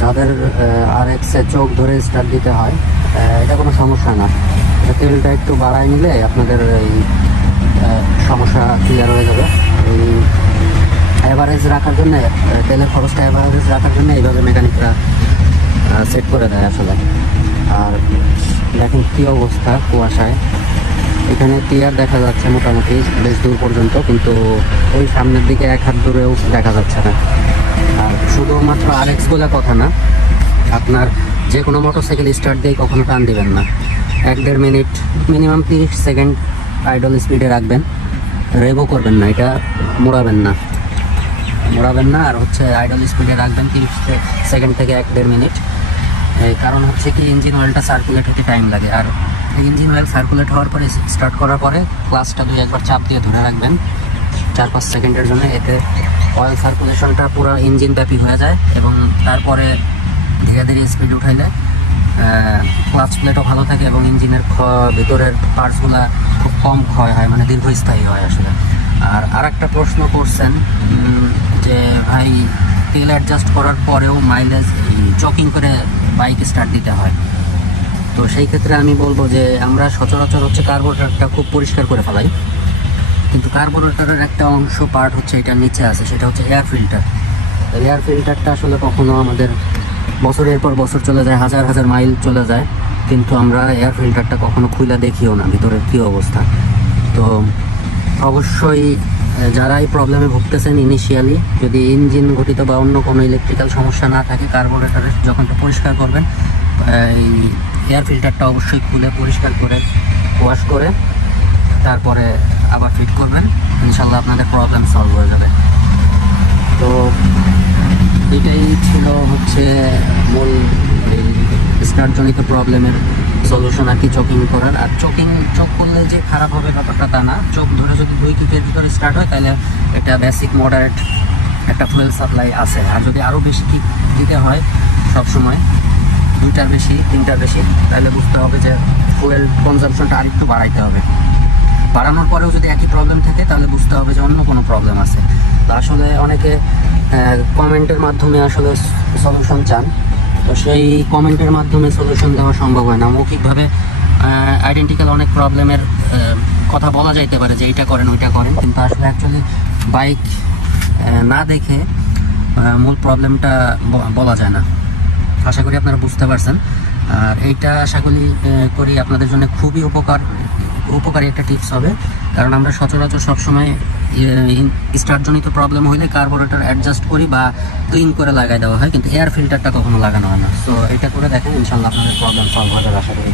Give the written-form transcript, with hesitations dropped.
যাদের RX এ চোখ ধরে স্টার্ট দিতে হয় এটা কোনো সমস্যা না। তেলটা একটু বাড়ায় নিলে আপনাদের এই সমস্যা ক্লিয়ার হয়ে যাবে। এই অ্যাভারেজ রাখার জন্য, তেলের খরচটা অ্যাভারেজ রাখার জন্য এইভাবে মেকানিকরা সেট করে দেয় আসলে। আর দেখেন কী অবস্থা কুয়াশায়, এখানে ক্লিয়ার দেখা যাচ্ছে মোটামুটি বেশ দূর পর্যন্ত, কিন্তু ওই সামনের দিকে এক হাত দূরেও দেখা যাচ্ছে না। আর শুধুমাত্র RX বলে কথা না, আপনার যে কোনো মোটরসাইকেল স্টার্ট দিয়ে কখনো টান দিবেন না। 1-1.5 মিনিট মিনিমাম 30 সেকেন্ড আইডল স্পিডে রাখবেন, রেভও করবেন না, এটা মোড়াবেন না। আর হচ্ছে আইডল স্পিডে রাখবেন 30 সেকেন্ড থেকে 1-1.5 মিনিট। এই কারণ হচ্ছে কি, ইঞ্জিন অয়েলটা সার্কুলেট হতে টাইম লাগে। আর ইঞ্জিন অয়েল সার্কুলেট হওয়ার পরে স্টার্ট করার পরে ক্লাচটা 2-1 চাপ দিয়ে ধরে রাখবেন 4-5 সেকেন্ডের জন্য। এতে অয়েল সার্কুলেশনটা পুরো ইঞ্জিন ব্যাপী হয়ে যায় এবং তারপরে ধীরে ধীরে স্পিড উঠাইলে ক্লাচ প্লেটও ভালো থাকে এবং ইঞ্জিনের ভিতরের পার্টসগুলো খুব কম ক্ষয় হয়, মানে দীর্ঘস্থায়ী হয় আসলে। আর একটা প্রশ্ন করছেন যে ভাই, তেল অ্যাডজাস্ট করার পরেও মাইলেজ চকিং করে বাইক স্টার্ট দিতে হয়। তো সেই ক্ষেত্রে আমি বলবো যে আমরা সচরাচর হচ্ছে কার্বোরেটরটা খুব পরিষ্কার করে ফেলাই, কিন্তু কার্বোরেটরের একটা অংশ পার্ট হচ্ছে এটা নিচে আছে, সেটা হচ্ছে এয়ার ফিল্টার। এয়ার ফিল্টারটা আসলে কখনো আমাদের বছরের পর বছর চলে যায়, হাজার হাজার মাইল চলে যায়, কিন্তু আমরা এয়ার ফিল্টারটা কখনো খুলে দেখিও না ভিতরের কী অবস্থা। তো অবশ্যই যারা এই প্রবলেমে ভুগতেছেন ইনিশিয়ালি, যদি ইঞ্জিন ঘটিত বা অন্য কোনো ইলেকট্রিক্যাল সমস্যা না থাকে, কার্বোরেটরে যখন পরিষ্কার করবেন এই এয়ার ফিল্টারটা অবশ্যই খুলে পরিষ্কার করে ওয়াশ করে তারপরে আবার ফিট করবেন। ইনশাল্লাহ আপনাদের প্রবলেম সলভ হয়ে যাবে। তো এটাই ছিল হচ্ছে মূল স্টার্টজনিত প্রবলেমের সলিউশন আর কি, চকিং করার। আর চোখ করলে যে খারাপ হবে ব্যাপারটা তা না। চোখ ধরে যদি 2 কিকের ভিতরে স্টার্ট হয় তাহলে এটা বেসিক মডারেট একটা ফুয়েল সাপ্লাই আছে। আর যদি আরও বেশি কিক দিতে হয় সবসময় 2টার বেশি 3টার বেশি, তাহলে বুঝতে হবে যে ফুয়েল কনজাম্পশনটা আরেকটু বাড়াইতে হবে। বাড়ানোর পরেও যদি একই প্রবলেম থাকে তাহলে বুঝতে হবে যে অন্য কোনো প্রবলেম আছে। তো আসলে অনেকে কমেন্টের মাধ্যমে আসলে সলিউশন চান, তো সেই কমেন্টের মাধ্যমে সলিউশন দেওয়া সম্ভব হয় না। মৌখিকভাবে আইডেন্টিক্যাল অনেক প্রবলেমের কথা বলা যাইতে পারে যে এইটা করেন ওইটা করেন, কিন্তু আসলে অ্যাকচুয়ালি বাইক না দেখে মূল প্রবলেমটা বলা যায় না। আশা করি আপনারা বুঝতে পারছেন। আর এইটা আশা করি আপনাদের জন্য খুবই উপকারী একটা টিপস হবে, কারণ আমরা সচরাচর সবসময় স্টার্টজনিত প্রবলেম হইলে কার্বোরেটর অ্যাডজাস্ট করি বা ক্লিন করে লাগাই দেওয়া হয়, কিন্তু এয়ার ফিল্টারটা কখনো লাগানো হয় না। সো এটা করে দেখেন, ইনশাল্লাহ আপনাদের প্রবলেম সলভ হবে আশা করি।